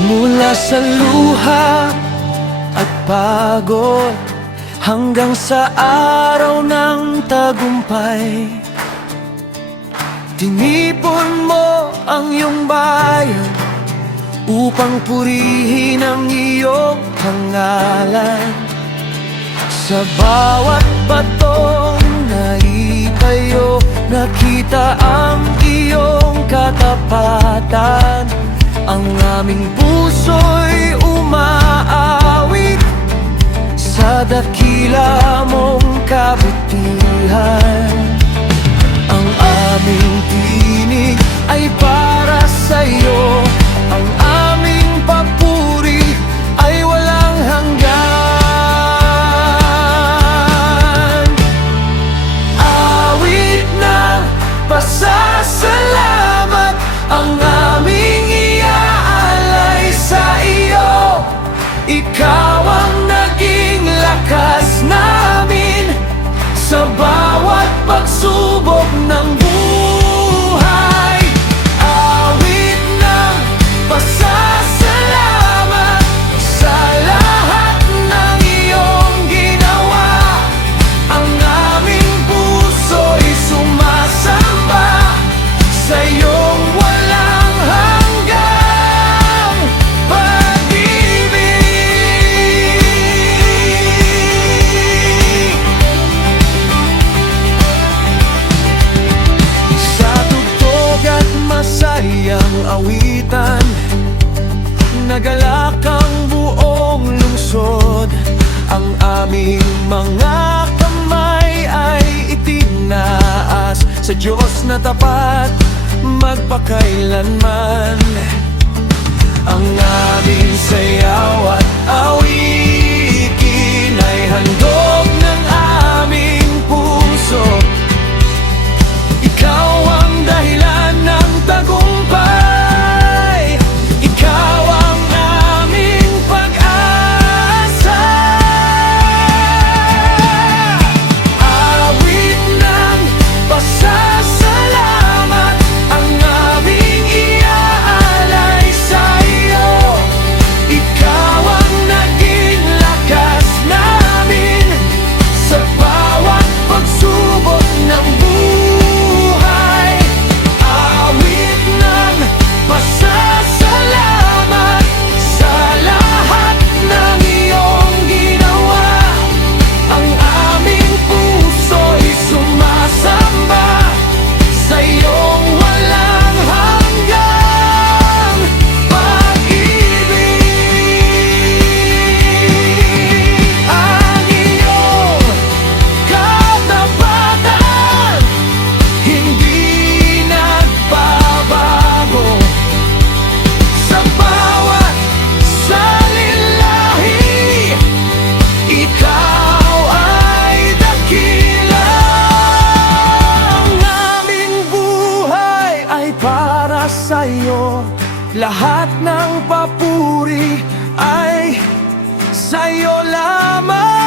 Mula sa luha at pagod hanggang sa araw ng tagumpay, tinipon mo ang iyong bayan upang purihin ang iyong pangalan. Sa bawat batong naitayo, nakita ang iyong katapatan. Ang aming puso'y umaawit sa dakila mong kabutihan. Ang aming tinig ay para sa'yo, ang aming papuri ay walang hanggan. Awit ng pasasalamat ang aming iaalay sa iyo. Ikaw ang naging lakas namin sa bawat pagsubok ng buhay. Awit ng pasasalamat sa lahat ng iyong ginawa. Ang aming puso'y sumasamba sa iyong walang hanggang pag-ibig. Sa tugtog at masayang awitan, nagalak ang buong lungsod. Ang aming mga kamay ay itinaas sa Diyos na tapat magpakailanman. Ang aming sayaw at awitin ay handog ng aming puso. Ikaw ang dahilan ng tagumpay. Ikaw ang aming pag-asa. Awit ng pasasalamat ang aming iaalay sa iyo. Ikaw ang naging lakas namin sa bawat pagsubok ng buhay. Awit ng pasasalamat sa lahat ng iyong ginawa. Ang aming puso'y sumasamba sa iyong walang hanggang pag-ibig. Ang iyong katapatan hindi nagbabago. Sa bawat salilahim, ikaw ay dakila. Ang aming buhay ay para sa'yo, lahat ng papuri ay sa'yo lamang.